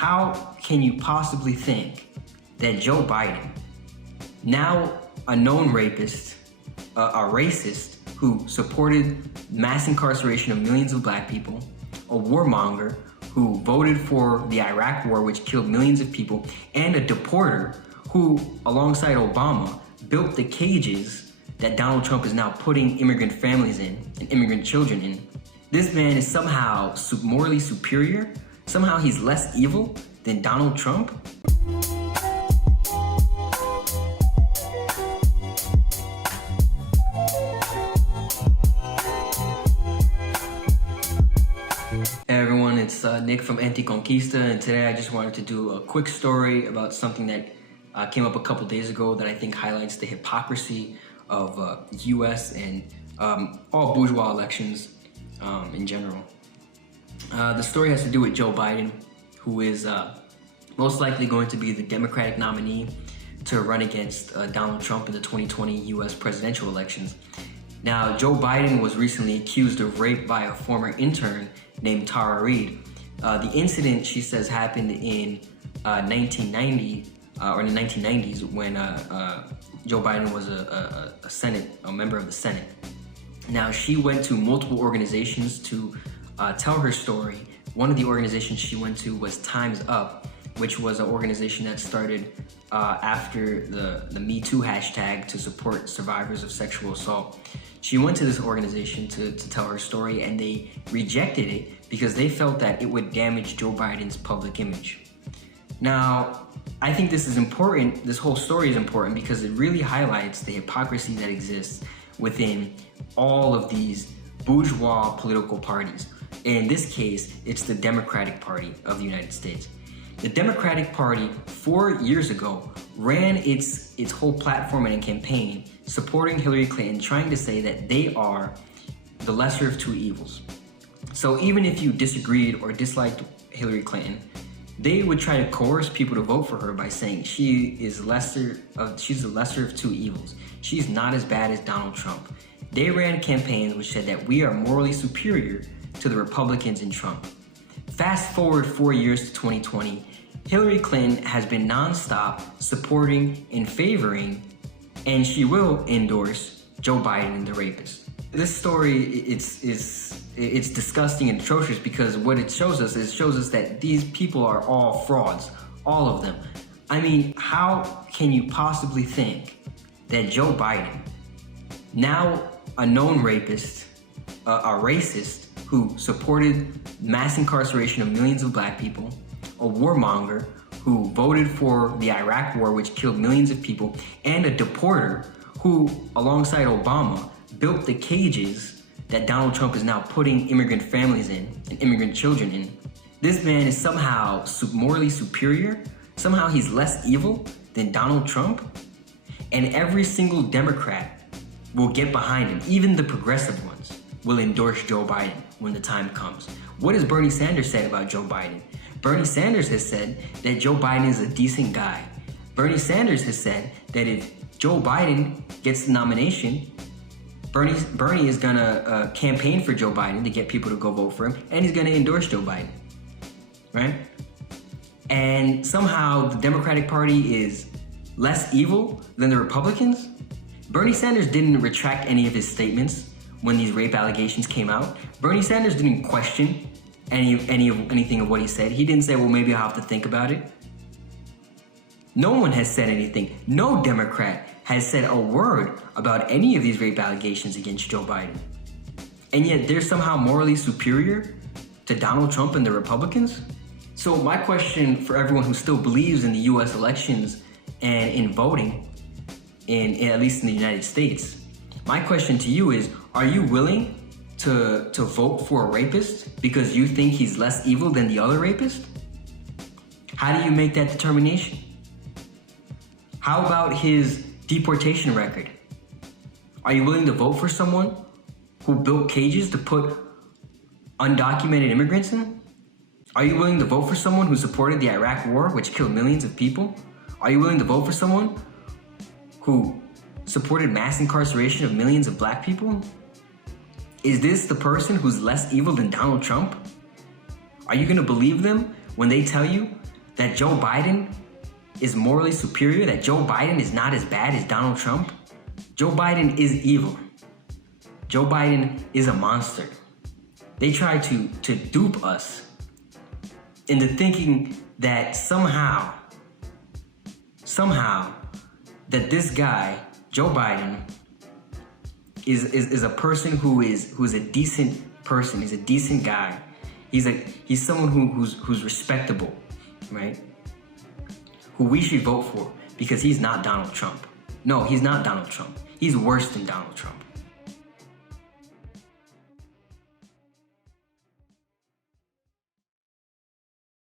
how can you possibly think that Joe Biden, now a known rapist, a racist who supported mass incarceration of millions of black people, a warmonger who voted for the Iraq war, which killed millions of people, and a deporter who, alongside Obama, built the cages that Donald Trump is now putting immigrant families in and immigrant children in. This man is somehow morally superior. Somehow he's less evil than Donald Trump. Hey everyone, it's Nick from ANTICONQUISTA, and today I just wanted to do a quick story about something that came up a couple days ago that I think highlights the hypocrisy of US and all bourgeois elections in general. The story has to do with Joe Biden, who is most likely going to be the Democratic nominee to run against Donald Trump in the 2020 US presidential elections. Now, Joe Biden was recently accused of rape by a former intern named Tara Reid. The incident, she says, happened in 1990 or in the 1990s when Joe Biden was a member of the Senate. Now, she went to multiple organizations to tell her story. One of the organizations she went to was Time's Up, which was an organization that started after the Me Too hashtag to support survivors of sexual assault. She went to this organization to tell her story, and they rejected it because they felt that it would damage Joe Biden's public image. Now, I think this is important. This whole story is important because it really highlights the hypocrisy that exists within all of these bourgeois political parties. In this case, it's the Democratic Party of the United States. The Democratic Party 4 years ago ran its whole platform and campaign supporting Hillary Clinton, trying to say that they are the lesser of two evils. So even if you disagreed or disliked Hillary Clinton, they would try to coerce people to vote for her by saying she's the lesser of two evils. She's not as bad as Donald Trump. They ran campaigns which said that we are morally superior to the Republicans and Trump. Fast forward 4 years to 2020, Hillary Clinton has been nonstop supporting and favoring, and she will endorse Joe Biden and the rapist. This story, it's disgusting and atrocious because what it shows us that these people are all frauds, all of them. I mean, how can you possibly think that Joe Biden, now a known rapist, a racist who supported mass incarceration of millions of black people, a warmonger who voted for the Iraq war, which killed millions of people, and a deporter who, alongside Obama, built the cages that Donald Trump is now putting immigrant families in and immigrant children in. This man is somehow morally superior. Somehow he's less evil than Donald Trump. And every single Democrat will get behind him. Even the progressive ones will endorse Joe Biden when the time comes. What has Bernie Sanders said about Joe Biden? Bernie Sanders has said that Joe Biden is a decent guy. Bernie Sanders has said that if Joe Biden gets the nomination, Bernie is gonna campaign for Joe Biden to get people to go vote for him, and he's gonna endorse Joe Biden, right? And somehow the Democratic Party is less evil than the Republicans. Bernie Sanders didn't retract any of his statements when these rape allegations came out. Bernie Sanders didn't question anything of what he said. He didn't say, well, maybe I'll have to think about it. No one has said anything. No Democrat has said a word about any of these rape allegations against Joe Biden. And yet they're somehow morally superior to Donald Trump and the Republicans? So my question for everyone who still believes in the US elections and in voting, at least in the United States, my question to you is, are you willing to vote for a rapist because you think he's less evil than the other rapist? How do you make that determination? How about his deportation record? Are you willing to vote for someone who built cages to put undocumented immigrants in? Are you willing to vote for someone who supported the Iraq war, which killed millions of people? Are you willing to vote for someone who supported mass incarceration of millions of black people? Is this the person who's less evil than Donald Trump? Are you gonna believe them when they tell you that Joe Biden is morally superior, that Joe Biden is not as bad as Donald Trump. Joe Biden is evil. Joe Biden is a monster. They try to dupe us into thinking that somehow, that this guy, Joe Biden, is a person who is a decent person. He's a decent guy. He's someone who's respectable, right? Who we should vote for because he's not Donald Trump. No, he's not Donald Trump. He's worse than Donald Trump.